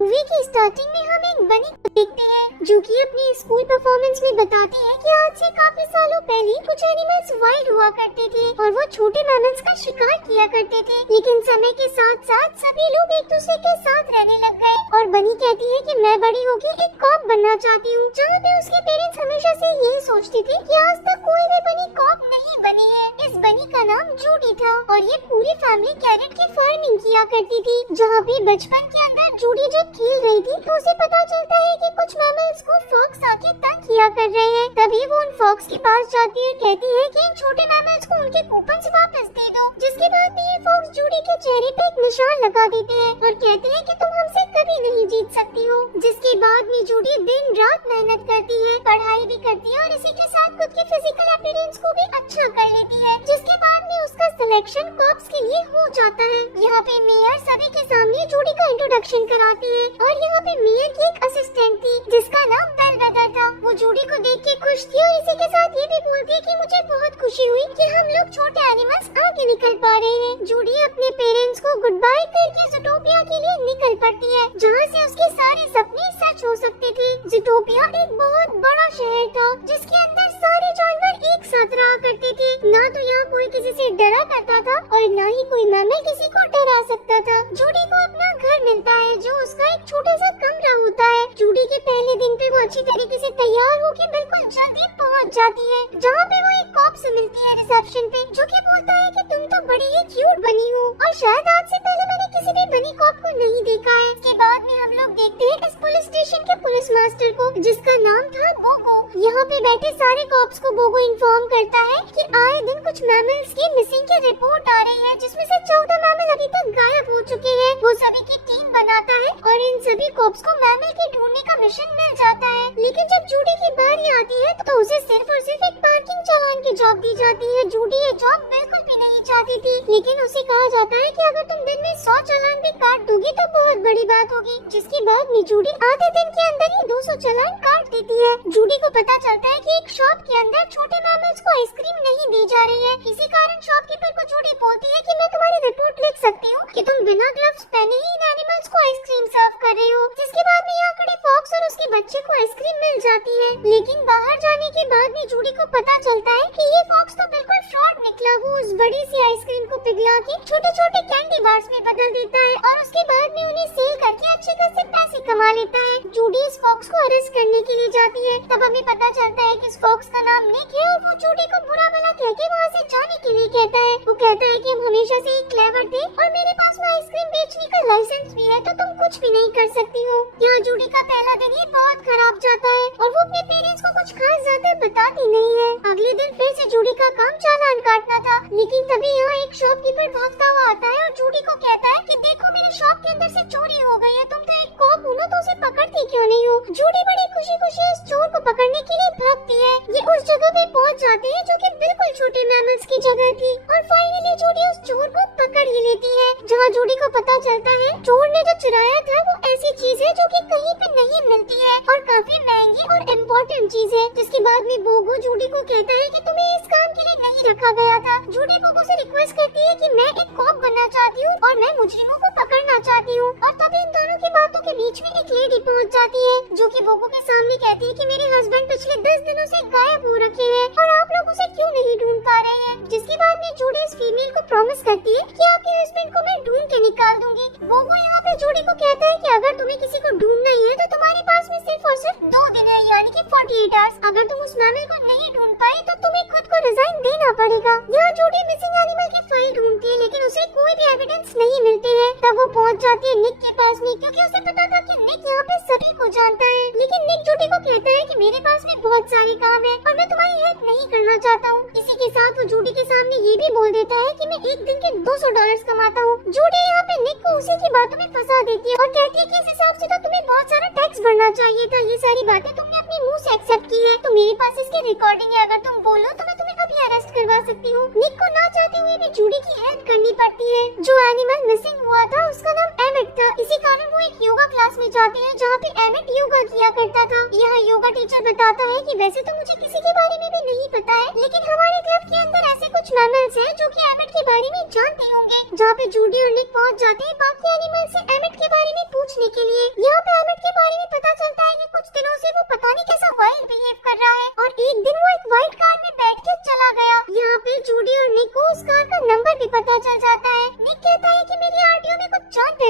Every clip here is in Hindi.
मूवी की स्टार्टिंग में हम एक बनी को देखते हैं जो कि अपने स्कूल परफॉर्मेंस में बताती है कि आज से काफी सालों पहले कुछ एनिमल्स वाइल्ड हुआ करते थे और वो छोटे मैमल्स का शिकार किया करते थे। लेकिन समय के साथ साथ सभी लोग एक दूसरे के साथ रहने लग गए और बनी कहती है कि मैं बड़ी होकर एक कॉप बनना चाहती हूँ। जहाँ पे उसके पेरेंट्स हमेशा से यही सोचती थी कि आज तक कोई भी बनी कॉप नहीं बनी है। इस बनी का नाम जूडी था और ये पूरी फैमिली कैरेट की फार्मिंग किया करती थी। जहाँ पे बचपन के अंदर जूडी जब खेल रही थी तो उसे पता चलता है कि कुछ मैमल्स को फॉक्स आके तंग किया कर रहे हैं। तभी वो उन फॉक्स के पास जाती है, कहती है कि इन छोटे मैमल्स को उनके कूपन्स वापस दे दो। जिसके बाद में ये फॉक्स जूडी के चेहरे पे एक निशान लगा देते हैं और कहते हैं कि तुम हमसे कभी नहीं जीत सकती हो। जिसके बाद में जूडी दिन रात मेहनत करती है, पढ़ाई भी करती है और इसी के साथ खुद की फिजिकल अपीयरेंस को भी अच्छा कर लेती है। जिसके बाद में उसका सिलेक्शन कॉर्प्स के लिए हो जाता है। यहाँ पे मेयर सभी के सामने जूडी का इंट्रोडक्शन कराती है और यहाँ पे मेयर की एक असिस्टेंट थी जिसका नाम बेलवेदर था। वो जूडी को देख के खुश थी और इसी के साथ ये भी बोलती है कि मुझे बहुत खुशी हुई कि हम लोग छोटे एनिमल्स आगे निकल पा रहे हैं। जूडी अपने पेरेंट्स को गुड बाय करके ज़ूटोपिया के लिए निकल पड़ती है जहाँ से उसके सारे सपने सच हो सकते थे। ज़ूटोपिया एक बहुत बड़ा शहर था जिसके अंदर सारे जानवर एक साथ रहा करते थे। ना तो यहाँ कोई किसी से डरा करता था और ना ही कोई मैमल किसी को डरा सकता था। जूडी को अपना घर मिलता है जो उसका एक छोटा सा कमरा होता है। जूडी के पहले दिन पे वो अच्छी तरीके से तैयार होकर बिल्कुल जल्दी पहुँच जाती है जहाँ पे वो एक कॉप से मिलती है रिसेप्शन पे, जो कि बोलता है कि तुम तो बड़ी ही क्यूट बनी हो और शायद आज से पहले मैंने किसी भी बनी कॉप को नहीं देखा है। इसके बाद में हम लोग देखते हैं इस पुलिस स्टेशन के पुलिस मास्टर को जिसका नाम था बोगो। यहाँ पे बैठे सारे कॉप्स को बोगो इन्फॉर्म करता है कि आए दिन कुछ मैमल्स की मिसिंग की रिपोर्ट आ रही है जिसमें से 14 मैमल अभी तक गायब हो चुके हैं। वो सभी की टीम बनाता है और इन सभी कॉप्स को मैमल के ढूंढने का मिशन मिल जाता है। लेकिन जब जूडी की बारी आती है तो उसे सिर्फ और सिर्फ एक पार्किंग चालान की जॉब दी जाती है। जूडी ये जॉब बिल्कुल भी नहीं चाहती थी, लेकिन उसे कहा जाता है कि अगर तुम दिन में 100 चालान भी काट दोगी तो बहुत बड़ी बात होगी। जिसके बाद में जूडी आधे दिन के अंदर ही 200 चालान काट देती है। जूडी को पता चलता है कि एक शॉप के अंदर छोटे मैमल्स को आइसक्रीम नहीं दी जा रही है। इसी कारण शॉपकीपर को जूडी बोलती है कि मैं तुम्हारी रिपोर्ट लिख सकती हूँ कि तुम बिना ग्लव्स पहने ही इन एनिमल्स को आइसक्रीम सर्व कर रही हो। जिसके बाद में यहाँ खड़े फॉक्स और उसके बच्चे को आइसक्रीम मिल जाती है। लेकिन बाहर जाने के बाद में जूडी को पता चलता है कि ये फॉक्स तो बिल्कुल फ्रॉड निकला। वो उस बड़ी सी आइसक्रीम को पिघला के छोटे छोटे कैंडी बार्स में बदल देता है और उसके बाद में उन्हें सेल करके अच्छे खासे पैसे कमा लेता है। जूडी इस फॉक्स को अरेस्ट करने के लिए जाती है। तब हमें पता चलता है कि इस फॉक्स का नाम निक है और वो जूडी को बुरा भला कह के वहाँ से जाने के लिए कहता है। वो कहता है कि हम हमेशा से ही क्लेवर थे और मेरे पास में आइसक्रीम बेचने का लाइसेंस भी है तो तुम कुछ भी नहीं कर सकती हो। यहाँ जूडी का पहला दिन ही बहुत खराब जाता है और वो अपने पेरेंट्स को कुछ खास ज्यादा बताती नहीं है। अगले दिन फिर से जूडी का काम चालान काटना था, लेकिन तभी यहाँ एक शॉपकीपर भागता हुआ आता है और जूडी को कहता है कि देखो मेरी शॉप के अंदर से चोरी हो गई है, तुम तो एक कॉप हो ना तो उसे पकड़ती क्यों नहीं हो। जूडी बड़ी खुशी खुशी इस चोर को पकड़ने के लिए भागती है। ये उस जगह पे पहुँच जाते हैं जो कि बिल्कुल छोटे मैमल्स की जगह थी और फाइनली जूडी उस चोर को पकड़ ही लेती है। जहाँ जूडी को पता चलता है चोर ने जो चुराया था वो ऐसी चीज है जो कि कहीं पे नहीं मिलती है और काफी महंगी और इम्पोर्टेंट चीज है। जिसके बाद में बोगो जूडी को कहता है कि तुम्हें इस काम के लिए नहीं रखा गया था। जूडी बोगो से रिक्वेस्ट करती है कि मैं एक कॉप बनना चाहती हूँ और मैं मुजरिमों को पकड़ना चाहती हूँ। और तभी इन दोनों की बातों के बीच में एक लेडी पहुँच जाती है जो कि बोगो के सामने कहती है कि मेरे हस्बैंड पिछले 10 दिनों से गायब हो रखे हैं और आप लोग उसे क्यों नहीं ढूंढ पा रहे हैं। जिसके बाद में जूडी इस फीमेल को प्रॉमिस करती है कि आपके हस्बैंड को मैं ढूंढ के निकाल दूंगी। बोगो यहाँ पे जूडी को कहता है कि अगर तुम्हें किसी को ढूंढना ही है तो तुम्हारे पास में सिर्फ और सिर्फ 2 दिन है, यानी कि 48 आवर्स। अगर तुम उस मैमल को नहीं ढूंढ पाए तो तुम्हें खुद को रिजाइन देना पड़ेगा। यहाँ जूडी मिसिंग एनिमल की फाइल ढूंढती है लेकिन उसे कोई भी एविडेंस नहीं मिलती है। तब वो पहुँच जाती है निक के पास में क्योंकि उसे पता था कि निक यहाँ पे सभी को जानता है। लेकिन निक जूडी को कहता है कि मेरे पास में बहुत सारे काम है और मैं तुम्हारी हेल्प नहीं करना चाहता हूँ। इसी के साथ वो जूडी के सामने ये भी बोल देता है कि मैं एक दिन के $200 कमाता हूँ। जूडी यहाँ पे निक को उसी की बातों में फंसा देती है और कहती है कि इस हिसाब से तो तुम्हें बहुत सारा टैक्स भरना चाहिए था। ये सारी बातें तुमने अपने मुंह से एक्सेप्ट की है तो मेरे पास इसकी रिकॉर्डिंग है, अगर तुम बोलो तो मैं तुम्हें अभी अरेस्ट करवा सकती हूँ। निक को ना चाहते हुए भी जूडी की हेल्प करनी पड़ती है। जो एनिमल मिसिंग हुआ था उसका नाम एमिट था। इसी कारण वो एक योगा क्लास में जाते हैं जहाँ पे एमिट योगा किया करता था। यहाँ योगा टीचर बताता है कि वैसे तो मुझे किसी के बारे में भी नहीं पता है, लेकिन हमारे क्लब के अंदर ऐसे कुछ मैमल्स हैं जो कि एमिट के बारे में जानते होंगे। जहाँ पे जूडी और निक पहुँच जाते हैं बाकी एनिमल से एमिट के बारे में पूछने के लिए। यहाँ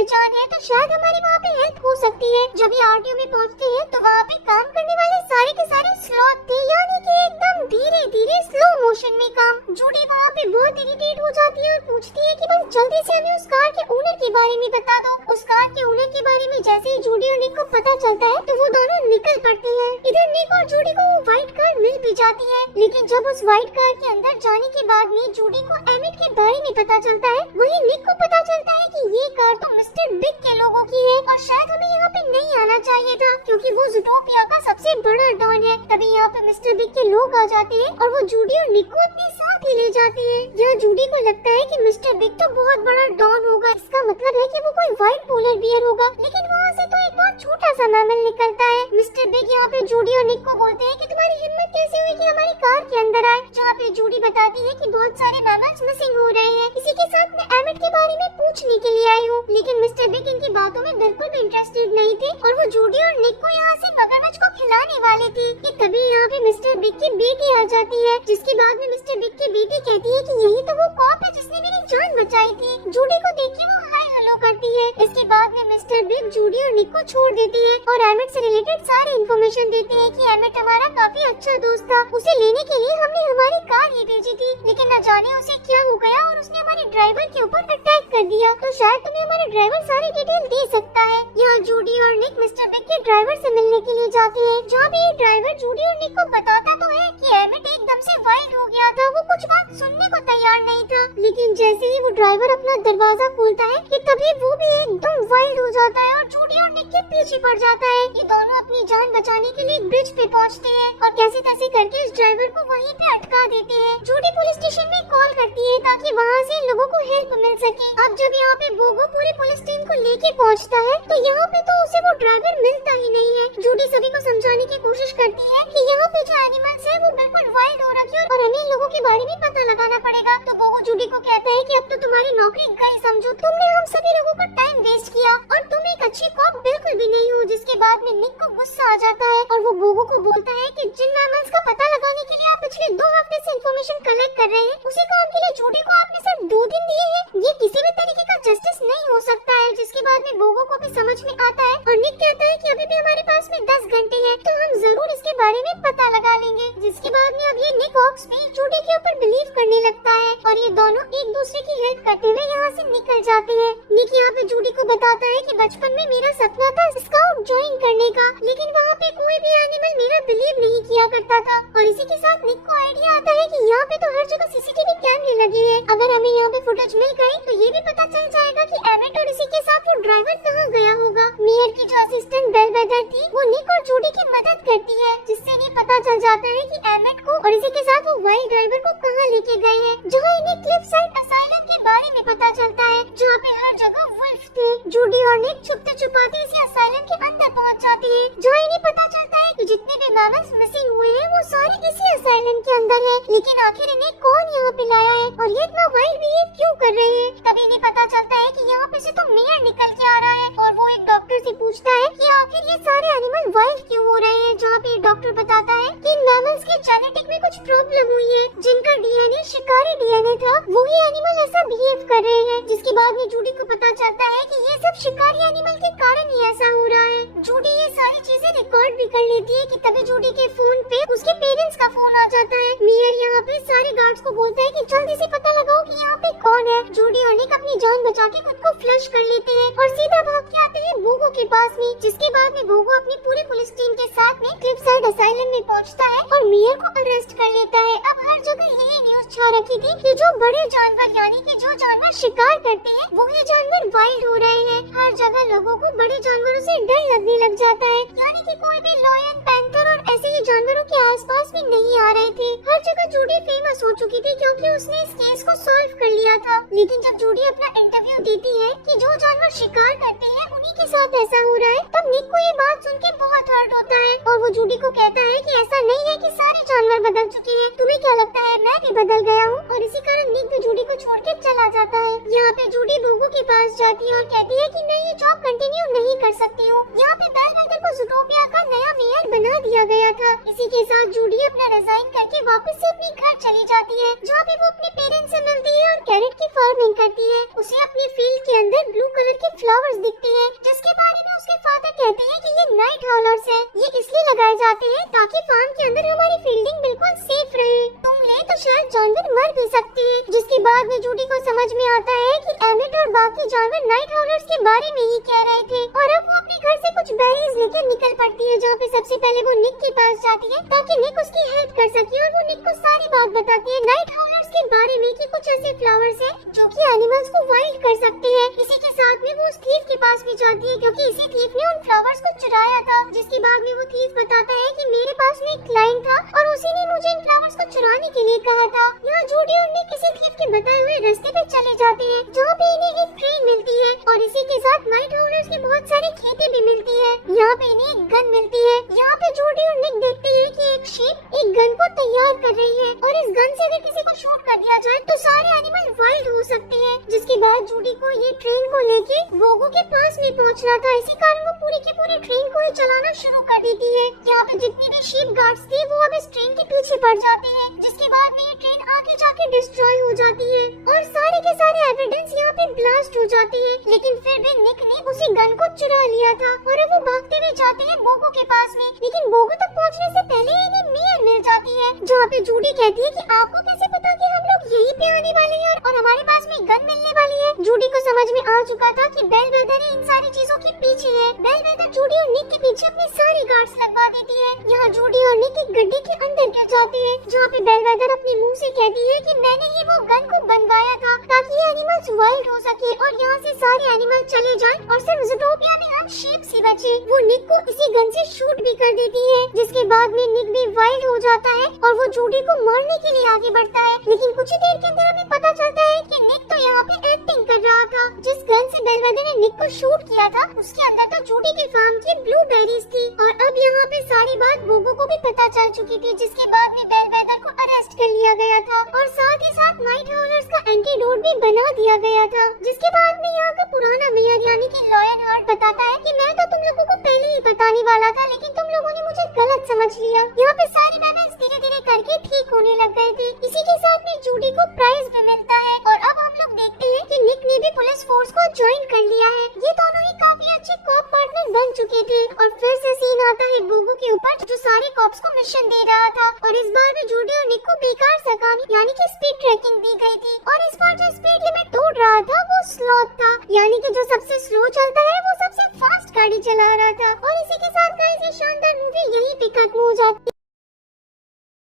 पहचान है तो शायद हमारी वहाँ पे हेल्प हो सकती है। जब ये आरटीओ में पहुँचते हैं तो वहाँ पे काम करने वाले सारे के सारे स्लॉथ थे, यानी कि एकदम धीरे धीरे स्लो मोशन में काम। जूडी वहाँ पे बहुत इरिटेट हो जाती है और पूछती है कि बस जल्दी से हमें उस कार के ओनर के बारे में बता दो। उस कार के ओनर के बारे में जैसे ही जूडी और निक को पता चलता है तो वो दोनों निकल पड़ते हैं। इधर निक और जूडी को वो व्हाइट कार मिल भी जाती है, लेकिन जब उस व्हाइट कार के अंदर जाने के बाद में जूडी को एमिट के बारे में पता चलता है, वहीं निक को पता चलता है कि ये कार तो मिस्टर बिग के लोगों की है और शायद हमें यहाँ पे नहीं आना चाहिए था क्योंकि वो ज़ूटोपिया का सबसे बड़ा डॉन है। तभी यहाँ पे मिस्टर बिग के लोग आ जाते हैं और वो जूडी और निक को अपने साथ ही ले जाते हैं। यहाँ जूडी को लगता है कि मिस्टर बिग तो बहुत बड़ा डॉन होगा, इसका मतलब है कि वो कोई व्हाइट पोलर बियर होगा, लेकिन वहाँ से तो एक बहुत छोटा सा मैमल निकलता है। मिस्टर बिग यहाँ पे जूडी और निक को बोलते हैं कि तुम्हारी हिम्मत कैसे हुई कि हमारी कार के अंदर आए। जहाँ पे जूडी बताती है कि बहुत सारे मैमल्स मिसिंग हो रहे हैं, इसी के साथ मैं एमिट के बारे में पूछने के लिए आई हूँ। लेकिन मिस्टर बिग इनकी बातों में बिल्कुल भी इंटरेस्टेड नहीं थे और वो जूडी और निक को यहाँ से मगरमच्छ को खिलाने वाले थे कि तभी यहाँ पे मिस्टर बिग की बेटी आ जाती है, जिसके बाद में मिस्टर बिग की बेटी कहती है कि यही तो वो कॉप है जिसने मेरी जान बचाई थी। जूडी को देख के वो हाय हेलो करती है। इसके बाद में मिस्टर बिग जूडी और निक को छोड़ देती है और एमिट से रिलेटेड सारी इन्फॉर्मेशन देते हैं कि एमिट हमारा काफी अच्छा दोस्त था, उसे लेने के लिए हमने हमारी कार ही भेजी थी, लेकिन न जाने उसे क्या हो गया और उसने हमारे ड्राइवर के ऊपर अटैक कर दिया। तो शायद तुम्हें हमारा ड्राइवर सारी डिटेल दे सकता है। यहाँ जूडी और निक मिस्टर बिग के ड्राइवर से मिलने के लिए जाते हैं, जहाँ भी ये ड्राइवर जूडी और निक को बताता तो है कि एमिट एकदम से वाइल्ड हो गया था, वो कुछ बात सुनने को तैयार नहीं था, लेकिन जैसे ही वो ड्राइवर अपना दरवाजा खोलता है कि तभी वो भी एकदम वाइल्ड हो जाता है और जूडी और निक के पीछे पड़ जाता है। ये दोनों अपनी जान बचाने के लिए एक ब्रिज पे पहुँचते हैं और कैसे तैसे करके इस ड्राइवर को वहीं पे अटका देते हैं। जूडी पुलिस स्टेशन में कॉल करती है ताकि वहाँ से लोगों को हेल्प मिल सके। अब जब यहाँ पे बोगो पूरी पुलिस टीम को लेके पहुँचता है तो यहाँ पे तो उसे वो ड्राइवर मिलता ही नहीं है। जूडी सभी को समझाने की कोशिश करती है कि यहाँ पे जो एनिमल्स है वो बिल्कुल वाइल्ड हो रखी है और हमें इन लोगों के बारे में पता लगाना पड़ेगा। तो बोगो जूडी को कहता है कि अब तो तुम्हारी नौकरी गई समझो, तुमने हम सभी लोगों का टाइम वेस्ट किया और तुम एक अच्छी कॉप बिल्कुल भी नहीं हो। जिसके बाद में निक को गुस्सा आ जाता है और वो बोगो को बोलता है कि जिन मैमल्स का पता लगाने के लिए आप पिछले 2 हफ्ते से इन्फॉर्मेशन कलेक्ट कर रहे हैं, उसी काम के लिए जूडी को आपने सिर्फ 2 दिन दिए हैं, ये किसी भी तरीके का जस्टिस नहीं हो सकता है। जिसके बाद में बोगो को भी समझ में आता है और निक कहता है कि अभी भी हमारे पास में 10 घंटे हैं तो हम जरूर इसके बारे में पता लगा लेंगे। जिसके बाद में अब ये निक हॉक्स भी जूडी के ऊपर बिलीव करने लगता है और ये दोनों एक दूसरे की हेल्प करते हुए यहाँ से निकल जाते हैं। निक यहाँ पे जूडी को बताता है कि बचपन में मेरा सपना था स्काउट ज्वाइन करने का, लेकिन वहाँ पे कोई भी एनिमल मेरा बिलीव नहीं किया करता था। और इसी के साथ निक को आइडिया आता है कि यहाँ पे तो हर जगह सीसीटीवी कैमरे लगे हैं, अगर हमें यहाँ पे फुटेज मिल गई तो ये भी पता चल जाएगा कि एमिट और इसी के साथ वो ड्राइवर कहाँ गया होगा। मेयर की जो असिस्टेंट बेलवेदर थी वो निक और जूडी की मदद करती है, जिससे ये पता चल जाता है कि एमिट को और इसी के साथ वो वाइल्ड ड्राइवर को कहाँ लेके गए हैं, जहाँ इन्हें क्लिफ साइड असाइलम के बारे में पता चलता है, जहाँ पे हर जगह वुल्फ थे। जूडी और निक छुपते छुपाते इसी असाइलम के अंदर पहुँच जाते हैं, जहाँ इन्हें पता चलता है कि जितने भी मैमल्स मिसिंग हुए हैं वो सारे इसी असाइलम के अंदर है। लेकिन आखिर इन्हें कौन यहाँ पे लाया है और ये इतना वाइल्ड बिहेव क्यों कर रहे हैं? तभी इन्हें पता चलता है कि यहाँ पे से तो मेयर निकल के आ रहा है और वो एक डॉक्टर से पूछता है कि आखिर ये सारे एनिमल वाइल्ड क्यों हो रहे हैं। जहाँ पे डॉक्टर बताता है कि इन मैमल्स के जेनेटिक में कुछ प्रॉब्लम हुई है, जिनका डीएनए शिकारी डीएनए था, वही एनिमल ऐसा बिहेव कर रहे हैं। जिसके बाद में जूडी को पता चलता है कि ये सब शिकारी एनिमल के कारण ही ऐसा हो रहा है। जूडी ये सारी चीजें रिकॉर्ड भी कर लेती है कि तभी जूडी के फोन पे उसके पेरेंट्स का फोन आ जाता है। मेयर यहाँ पे सारे गार्ड्स को बोलता है कि जल्दी से पता लगाओ कि यहाँ पे कौन है। जूडी और निक अपनी जान बचा के खुद को फ्लश कर लेते हैं और सीधा भाग के आते हैं बोगो के पास में। जिसके बाद में बोगो अपनी पूरी पुलिस टीम के साथ में क्लिफ साइड असाइलम में पहुँचता है और मेयर को अरेस्ट कर लेता है। अब हर जगह यही न्यूज छा रखी थी कि जो बड़े जानवर यानी कि जो जानवर शिकार करते हैं वही जानवर वाइल्ड हो रहे हैं। हर जगह लोगों को बड़े जानवरों से डर लगने लग जाता है, यानी कि कोई भी लॉयन, पैंथर और ऐसे ही जानवरों के आसपास भी नहीं आ रहे थे। हर जगह जूडी फेमस हो चुकी थी क्योंकि उसने इस केस को सॉल्व कर लिया था। लेकिन जब जूडी अपना इंटरव्यू देती है कि जो जानवर शिकार करते हैं उन्हीं के साथ ऐसा हो रहा है, तब निक को ये बात सुन के बहुत हर्ट होता है और वो जूडी को कहता है कि ऐसा नहीं है कि सारे जानवर बदल चुके हैं, तुम्हें क्या लगता है मैं भी बदल गया हूँ। और इसी कारण निक भी जूडी को छोड़ के चला जाता है। यहाँ पे जूडी बोगो के पास जाती है और कहती है कि मैं ये जॉब कंटिन्यू नहीं कर सकती हूँ। यहाँ पे बेलवेदर को ज़ूटोपिया का नया मेयर बना दिया गया था। इसी के साथ जूडी अपना रिजाइन करके वापस से अपने घर चली जाती है, जहाँ पे वो अपने पेरेंट्स से मिलती है और कैरेट की फार्मिंग करती है। उसे अपने फील्ड के अंदर ब्लू कलर के फ्लावर्स दिखते हैं, जिसके बारे में उसके फादर कहते हैं कि ये नाइट हाउलर्स हैं। ये इसलिए लगाए जाते हैं ताकि फार्म के अंदर हमारी फील्डिंग बिल्कुल सेफ रहे। तुम ले तो शायद जानवर मर भी सकते हैं। जिसके बाद में जूडी को समझ में आता है कि एमिट और बाकी जानवर नाइट हाउलर्स के बारे में ही कह रहे थे, और अब वो अपने घर से कुछ बेरीज लेकर निकल पड़ती है, जहाँ पे सबसे पहले वो निक के पास जाती है ताकि निक उसकी हेल्प कर सके, और वो निक को सारी बात बताती है नाइट हाउलर्स के बारे में कि कुछ ऐसे फ्लावर्स हैं जो कि एनिमल्स को वाइल्ड कर सकते हैं। इसी के साथ में वो उस थीफ के पास भी जाती है, क्योंकि इसी थीफ ने उन फ्लावर्स को चुराया था। जिसके बाद में वो थीफ बताता है कि मेरे पास में एक क्लाइंट था और उसी ने मुझे इन फ्लावर्स को चुराने के लिए कहा था। यहाँ जूडी और निक किसी थीफ के बताए हुए रास्ते पे चले जाते हैं, जहाँ पे इन्हें एक ट्रेन मिलती है और इसी के साथ नाइट हाउलर्स की बहुत सारी खेतें भी मिलती है। यहाँ पे इन्हें एक गन मिलती है। यहाँ पे जूडी और निक देखते हैं कि एक शीप एक गन को तैयार कर रही है, और इस गन से अगर किसी को शूट कर दिया जाए तो सारे एनिमल वाइल्ड हो सकते हैं। जिसके बाद जूडी को ये ट्रेन को लेके वोगो के पास में पहुंचना था, इसी कारण वो पूरी की पूरी ट्रेन को ही चलाना शुरू कर देती है। यहाँ पे जितने भी शीप गार्ड्स थे वो अब इस ट्रेन के पीछे पड़ जाते हैं, जिसके बाद में ये ट्रेन आगे जाके डिस्ट्रॉय हो जाती है और सारे के सारे एविडेंस यहाँ पे ब्लास्ट हो जाते हैं। लेकिन फिर भी निक ने उसी गन को चुरा लिया था और अब वो भागते हुए जाते हैं बोगो के पास में। लेकिन बोगो तक पहुँचने से पहले इन्हें मेयर मिल जाती है, जहाँ पे जूडी कहती है कि आपको कैसे पता कि हम लोग यहीं पे आने वाले हैं और हमारे पास में गन मिलने वाली है। जूडी को समझ में आ चुका था कि बेलवेदर ही इन सारी चीजों के पीछे है। बेलवेदर जूडी और निक के पीछे अपने सारे गार्ड्स लगवा देती है। यहाँ जूडी और निक एक गड्ढे के अंदर गिर जाते हैं, जहाँ पे बेलवेदर अपने मुंह से कहती है कि मैंने ही वो गन को बनवाया था ताकि ये एनिमल्स वाइल्ड हो सके और यहाँ से सारे एनिमल चले जाएं और सिर्फ ज़ूटोपिया में अब शेप सी बचे। वो निक को इसी गन से शूट भी कर देती है, जिसके बाद में निक भी वाइल्ड हो जाता है और वो जूडी को मारने के लिए आगे बढ़ता है। लेकिन कुछ ही देर के अंदर हमें पता चलता है कि निक तो यहाँ पे एक्टिंग कर रहा था। जिस गन से बेलवेदर ने निक को शूट किया था उसके अंदर तो जूडी के फार्म की ब्लूबेरीज थी, और अब यहाँ पे सारी बात बोगो को भी पता चल चुकी थी। जिसके बाद में बेलवेदर को अरेस्ट कर लिया गया था और साथ ही साथ नाइट हाउलर्स का एंटीडोट भी बना दिया गया था। जिसके बाद में यहाँ का पुराना मेयर यानी कि लॉयन हार्ट बताता है कि मैं तो तुम लोगों को पहले ही बताने वाला था, लेकिन तुम लोगों ने मुझे गलत समझ लिया। यहाँ पे सारे बैलेंस धीरे धीरे करके ठीक होने लग गए थे। इसी के साथ में जूडी को प्राइज भी मिलता है और अब हम लोग देखते हैं कि निक ने भी पुलिस फोर्स को ज्वाइन कर लिया है। ये दोनों ही काफी अच्छे कॉप पार्टनर बन चुके थे और फिर से सीन आता है बोगो के ऊपर, जो सारे कॉप्स को मिशन दे रहा था, और इस बार भी जूडी और निक को बेकार सा काम यानी कि स्पीड ट्रैकिंग दी गई थी, और इस बार जो स्पीड लिमिट तोड़ रहा था वो स्लॉथ था, यानी कि जो सबसे स्लो चलता है वो सबसे फास्ट गाड़ी चला रहा था। और इसी के साथ गाइस ये शानदार मूवी यहीं पे खत्म हो जाती है।